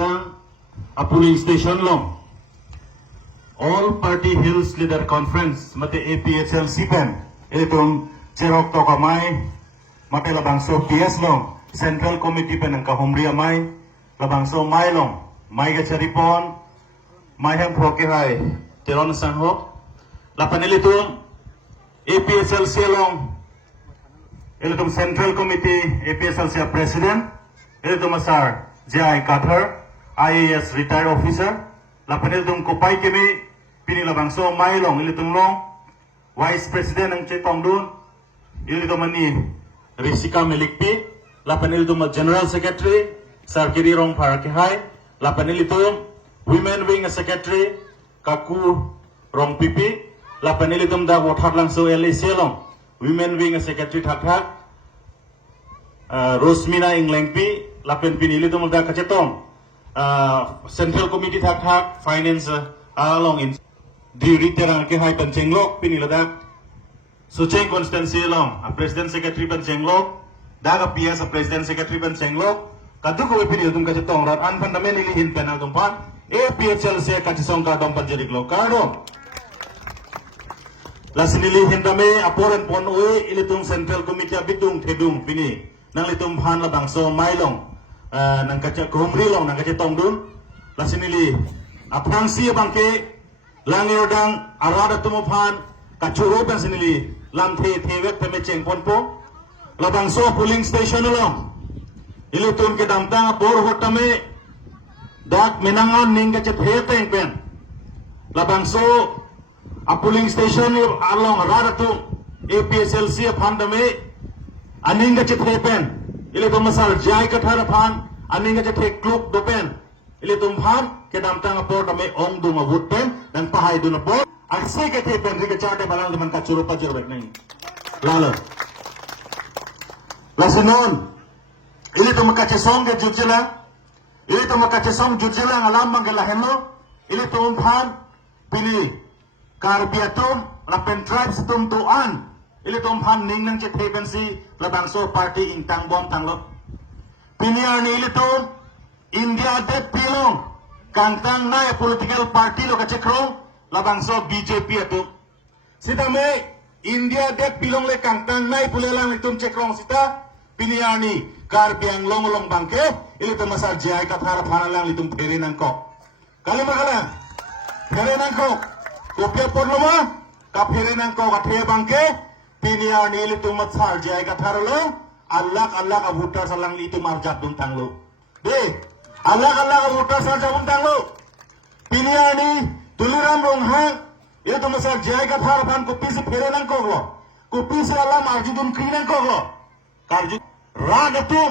Ladang a polling station long. All Party Hills Leader Conference mate APHLC pen itong Cherok to kamay mate labangso PS long Central Committee pen ang kahumria may labangso may long may gacharipon may hem proke hai teron sangho lapanil itong APHLC long itong Central Committee APHLC President itong Masar Jai Kathar IAS retired officer lapanil itong kupay kami pinilabangso mailong ilitong long Vice President ng Chetong Dun ilitong mani Risika Melikpi lapan ilitong General Secretary Sarkiri Rong Parakihay lapan ilitong Women Wing Secretary Kaku Rong Pipi lapan ilitong da Wothar Langso LAC long Women Wing Secretary Thak Rosmina Inglengpi lapan pinilitong da Kachetong Central Committee Thak Finance along in Diri terang ke hai pencenglok piniladak Sucheng Constancy long a President Secretary pencenglok daga PS a President Secretary pencenglok kadu ko pini tum ka chetong rat an fundamentally in penal tumpan APHL se ka chisong ka dom panjari lokaro lasinili hindame aporen pon oi ilitung Central Committee bitung thedung pini nang litum phan la bangso mailong nang ka kumri long nang ka chetong dun lasinili apangsi bangke Langir dang arada tumuphan kacuro kan sinili lamthe thewek theme chengpon po labangso polling station long ilitun ke damtang por hotame dak menangan ninga chet heteng pen labangso a polling station along arada tu APSLC phandame aninga chet hepen ilitun masal jai kathar phan aninga chet kluk dopen ilitum phan ke damtang por tame ong du mabut pen dan pahay du na po akse ke the pen ri ke charte balang man ka churu pa jero nai lalo lasinon ilitum ka chesong ke jujela ilitum ka chesong jujela ngalam mangela heno ilitum phan pili karbiatum rapen tribes tum tuan ilitum phan ning nang che the pen si labangso party intang bom tanglo piniar ni ilitum India det pilong kangtang na political party lo kachekro labangso BJP atu sita me India det pilong le kangtang na pulelang itum chekrong sita piniani karbiang long bangke ili masar jai kathara phanalang itum phere nangko kali magala phere nangko kopya porloma ka phere nangko ka the bangke piniani ili masar jai kathara lo Allah ka voter salang itum arjat dun tanglo de Allah voter sarja dun tanglo piniani tuliram ronghang itu masal jai kathar phan kopi se phere nangko lo kopi se alam arjudun kri nangko lo karju radatu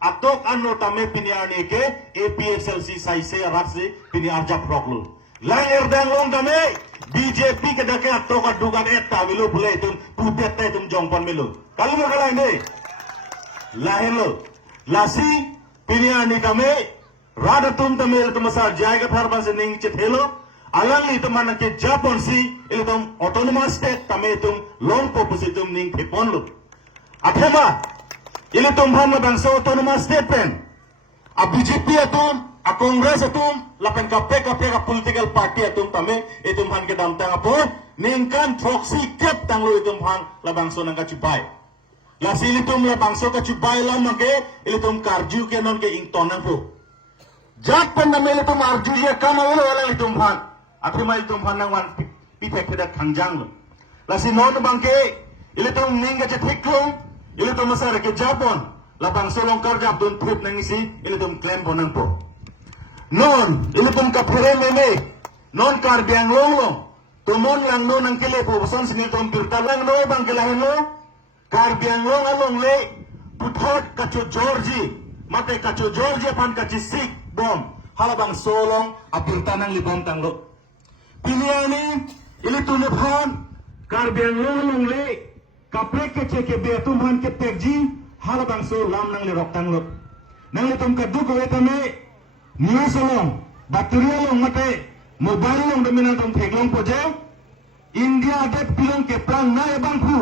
atok anno tame piniani ke APSLC saise arase pini arja proklu lang erdang long tame BJP ke dake atok adugan eta milu bule tum pudet te tum jongpon milu kalu magala inde lahelo lasi piniani tame radatum tame tumasar jai kathar phan se ning chethelo alang itu mana ke Japon si itu autonomous state tame itu long popusitum ning thepon lu athema ini tumhan na bangsa autonomous state pen a BJP atum a Congress atum lapen ka political party atum tame itu man ke damtang apo ningkan proxy kep tanglo itu man la bangsa nang kacibai la silitum la bangsa kacibai la mage ilitum karju ke non ke ingtonan po jak pen na mele tum arju ye kamawlo wala ilitum man athima ilitum man nang wan pitek da khangjang lo la si non bangke ilitum ninga che thiklong ilitum masar ke Japon la bangsa long karjap dun trip nang isi ilitum claim bonang po non ilitum ka phere meme non karbiang long tumon lang no nang kile po son sinitum pirta lang no bangke lahin lo karbiang long along le puthot kacho Georgie mate kacho Georgie pan kachi sik bom halabang solong apirta nang libom tanglo piliani ilitum phan karbiang long le kapre ke cheke betum han ke tekji halabang so lam nang le rok tanglo nang litum ka du ko etame news long bacteria long mate mobile long dominant tum theglong poje India det pilong ke prang na ebang khu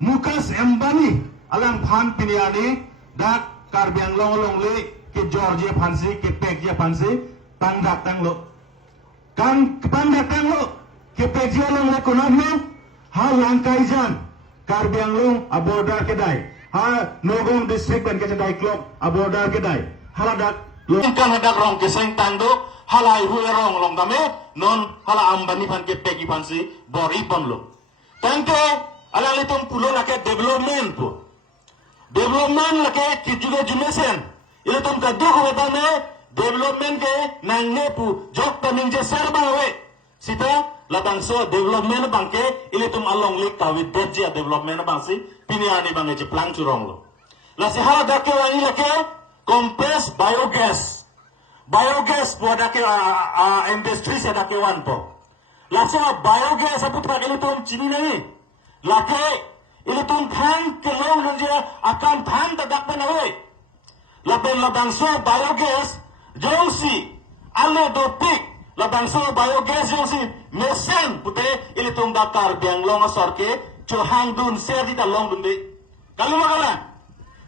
Mukesh Ambani alang phan piniani dak karbiang long le ke Georgia Pansi, ke Pekia Pansi, Pandak Tang Lo. Kan Pandak Tang Lo, ke Pekia Long Lekonomi, ha Langkai Jan, Karbiang Long, Abordar Kedai, ha Nogong District dan Kedai Klok, Abordar Kedai, haladak, lo kan hadak rong keseng tando, halai hui rong long kame, non hala ambani pan ke Peki Pansi, bori pam lo. Tangke, ala litong pulo na ke development po. Development lake ki juga jumesen. Ile tum kaduk ho tane development ke nang ne pu jok taning je serba we. Sita labang so development bangke ile tum along lik ka with deja development bangsi piniani bange je plang churong lo. La si hala dake wani lake compressed biogas. Biogas po dake industry se dake wan po. La so biogas apu tak ile tum chini nani. Lake ile tum thang ke long je akan thang ta dak na we. Laben labang so biogas jongsi ale do pik labang so biogas jongsi mesen pute ile tum dakar biang long asor ke hang dun ser di long dun de kalau makala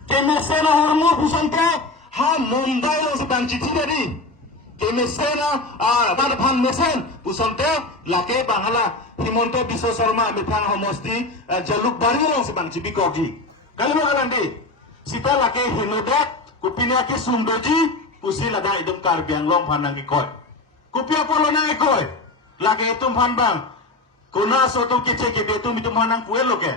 ke mesen hormo busante ha Mumbai lo sedang cici dari ke mesen pada pan mesen busante lake banghala Himonto Biswa Sarma metang homosti jaluk bari long sebang cipi kogi kalau makala de sita lake hinodak kupina ke sumdoji pusi lada idum karbiang long panang ikoy kupia polo na ikoy lagi itum pan bang kuna soto kice ke betum idum panang puel lo ke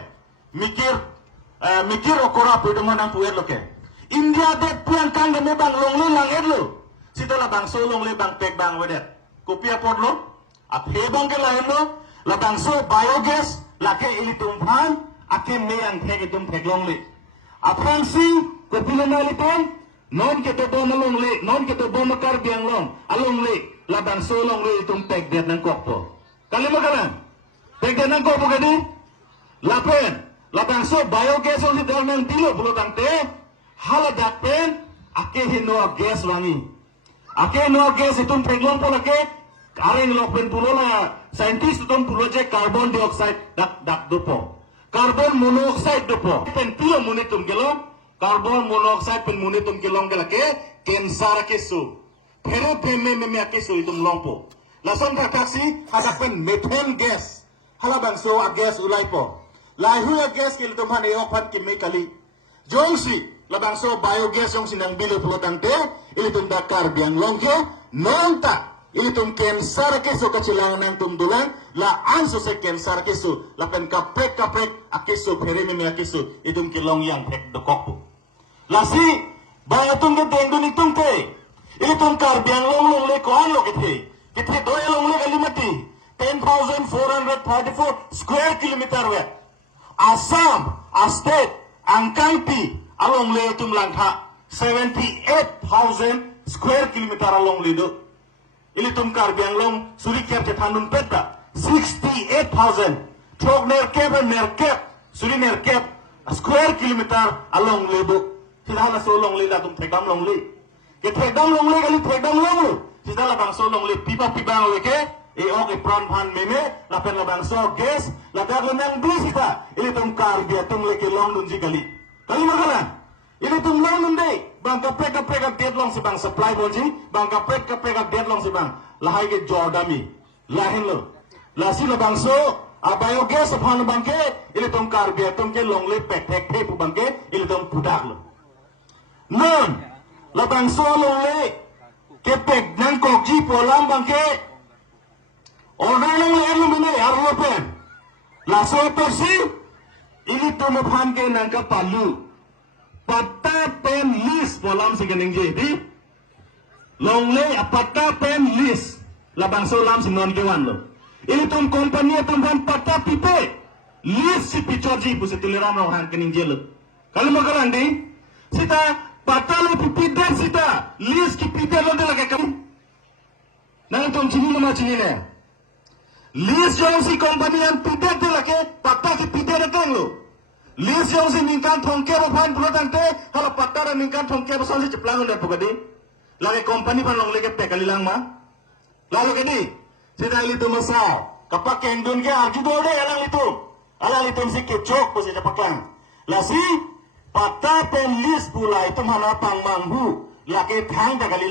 mikir okora pu idum panang puel lo ke India det pian kang game bang long le lang edlo sito la bang so long le bang pek bang wedet kupia podlo ap he bang ke lain lo la bang so biogas lake ilitum pan ake me ang pek idum pek long le apang si kupila nalitan non kita bom along le non kita bom makar biang long along le labang solong le itung tek dia nang kokpo kali makalan tek dia nang kokpo kadi lapen labang so biogas on si dal nang tilo pulo tangte haladak pen ake hino gas wangi ake no gas itung tek long pola ke kareng lokpen pulo la scientist itung pulo je carbon dioxide dak dupo carbon monoxide dupo pen tilo munitum gelong carbon monoxide pen munitum kilong ke cancer ke su pero peme me ke su itum longpo lason ka taksi ada pen methane gas halaban so a gas ulai po lai hu gas ke itum han yok pat chemically jongsi labang so biogas yung sinang bilo pulotang te ilitum dakar biang longke nonta ilitum cancer ke su kacilang nang tumdulan la anso se cancer ke su la pen kapek akesu pere me akesu itum kilong yang pek dokok lasi bayatung ke tengdun itung te itung karbiang long le koan lo kithe doye long le galimati 10,434 square kilometer we Assam a state angkangti along le itung langha 78,000 square kilometer along le do itung karbiang long suri kep thanun petta 68,000 thok nerkep suri nerkep square kilometer along le do sila na solong le datum thekdam long le ke thekdam long le gali thekdam long lo sila la bang solong le pipa le ke e ok pran phan meme la pen la bang so gas la dag nang bi sita ile tum kar dia tum le ke long dun ji gali makala ile tum long dun dei bang kapek dead long si bang supply bolji bang kapek dead long si bang la hai ke jordami la hin lo la si la bang so biogas phan bang ke ile tum kar dia tum ke long le pek pu bang ke ile tum pudak lo non labang solong le kepek nang kokji polam bangke orang le elu mene arlo pen la so persi ini tomo phan ke nang ka palu patta pen list polam sigening je di long le patta pen list labang solam sinon ke wan lo ini tom company tom phan patta pipe list si pichoji puse tileram lo han kening je lo kalau magalan di sita patalo pipidar sita list ki pidar lo de lage kam nang tom chini nama chini ne list jong si company an pidar de lage patta ki pidar de lo list jong si ningkan thongke ba phan pulo tangte hala patta ra ningkan thongke ba sansi cheplang de pogadi lage company phan long lege pekali lang ma lalu kedi sita li tu masa kapak keng dun ke arju do de alang litum si kecok po si chapakang lasi Pata pen list pula itu mana pang manghu laki thang dah kali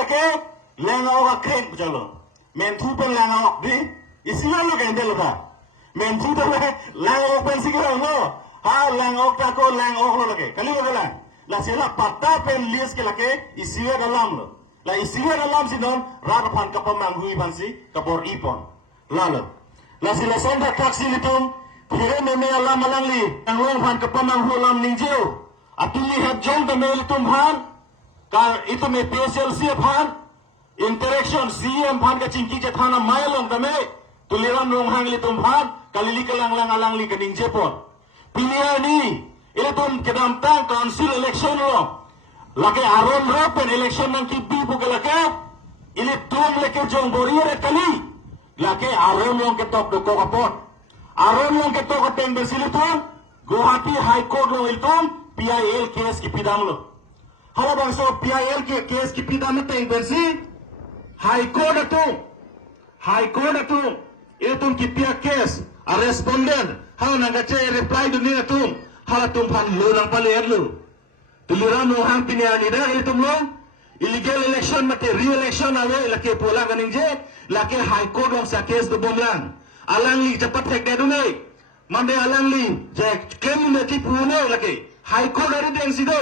laki lengau akhen jalo men thu pen lengau di isilah lo kan delo ka men thu dah lengau pen sikit lo ha lengau ta ko lengau lo lagi kali lo kala la sila patta pen lias ke laki isilah dalam lo la isilah dalam sinon rada pan kapamang hui bansi kapor ipon lalo la sila sonda taksi litum kire meme alam alangli ang long pan kapamang hulam ningjeu atuli hat jong da mel tum han kar itu me PSLC phan interaction CM phan ka chingki je thana mailong da me tuliram long hang litum phan kalili kalang lang alangli ka ningje pon piliani ile tum kedam tang council election lo lake aron rapen election nang ki bi bugalake ile tum leke jong boriere kali lake aron long ke tok ko kapon aron long ke tok teng besilitum Guwahati High Court lo iltum PIL case ki pidam lo hala bangso PIL ke case ki pidam teng bensi High Court atu itum ki pia case a respondent hala nagache reply dunia tum hala tum phan lo nang pale erlu tuliram lo hang piniani da itum lo illegal election mate re-election awe lake pola ganing je lake High Court long sa case do bomlang alang li cepat hek dadune mande alang li je claim ne ti pune lake High Court ari deng sido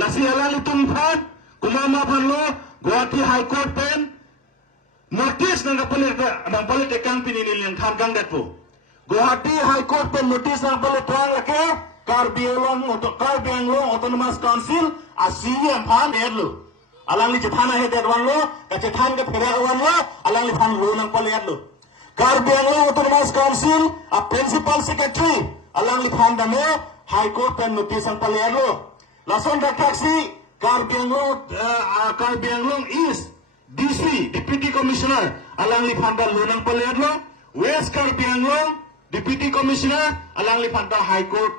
lasi alang li tum phan kumama phan lo Guwahati High Court pen notice nang pale tekang pinini yang tham gang dat po Guwahati High Court pen notice nang pale trang lake Karbi Anglong Autonomous Council ASEAN phan erlu alang li jethana he derwan lo ka jethan ke pherawan lo alang li phan lo nang pale erlu Karbi Anglong Autonomous Council a principal secretary alang li phan dame High Court pen notice ang pale erlu lason da taxi Karbi Anglong East DC Deputy Commissioner alang li phan da lo nang pale erlu West Karbi Anglong Deputy Commissioner alang li phan da High Court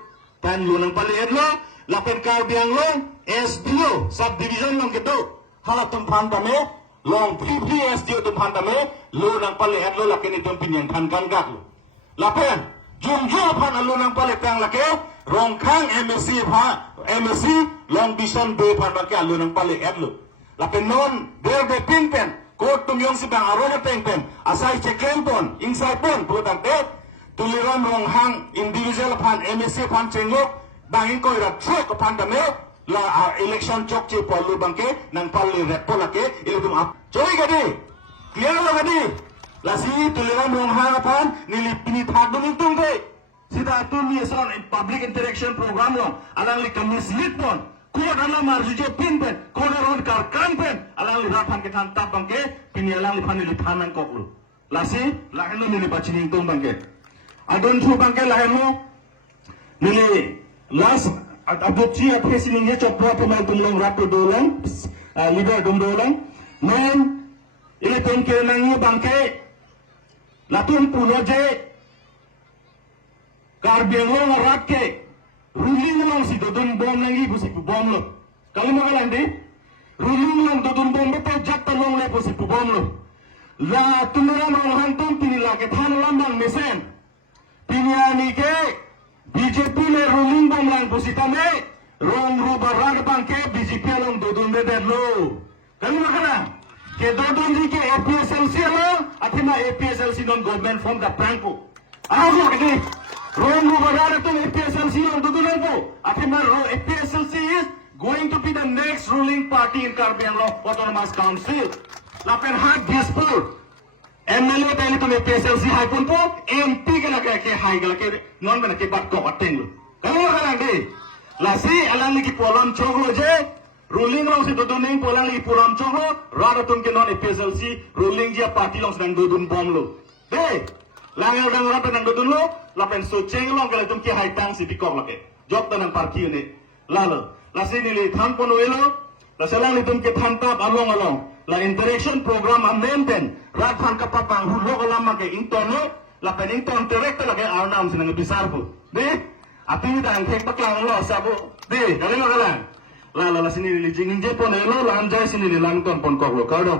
pen lo nang pale erlu lapen Karbi Anglong SDO subdivision long gitu hala tum phan dame long PPSD SDO tum phan dame lo nang pale erlu laken itum pinyan than kan gak lo lapen jum phan lo nang pale tang lake rong khang MSC long vision be phan lake lo nang pale erlu lapen non der de pin pen court tum yong sibang arona peng pen asai chekem pon inside pon putang te tuliram rong hang individual phan MSC phan chenglok bangin koi rat chok phan dame la election chok che polu bangke nang palli ret polake ilum ap choi gadi clear lo gadi la si tuliram rong hang phan nilipini thadung tung ge sida tum ni son public interaction program lo alang li mislead pon ko dala marju je pin pen ko ron kar kan pen alang li raphan ke than tap bangke pini alang li phan li thanan koklu la si la heno ni bachining tung bangke adon thu bangke la heno nili last adopsi aphesi ninge chopra pemai tumlong rapu dolang leader dumdolang men ile tum ke nangi bangke latun puno je Karbi Anglong rat ke ruling long si dodun bom nangi busi bom lo kali magalang di ruling long dodun bom bete jatta long le busi bom lo la tunuram long hantum pinila ke than lambang mesen pinyani ke BJP le ruling bom lang busita me rong rubarag bangke BJP long dodun de lo kali magalang ke dodun di ke APSLC lo athina APSLC non government from the pranko aho ke rong rubarag to APSLC long dodun po athina APSLC is going to be the next ruling party in Karbi Anglong Autonomous Council lapen hat dispur MLA tadi tu PSLC high pun po MP ke lagi ke high ke lagi non mana ke bat kau attend lo kalau orang deh lasi alang lagi polam coklo je ruling long si dodun neng polam lagi polam coklo rada tum ke non PSLC ruling je party long sedang dodun bom lo deh langal dang rada sedang dodun lo lapen so ceng long kalau tum ke high tang si dikok lagi job tanang party ini lalu lasi nili tham pun lo lasi lang tum ke tham tap along la interaction program amenden rat phan kapapang hulok lama ke intono la penington direct la ke arnam sinang bisar po de api dang thek baklang lo sabo de dali magalang la sini li jingin je pon lo lan jai sini li lang ton pon kok lo kado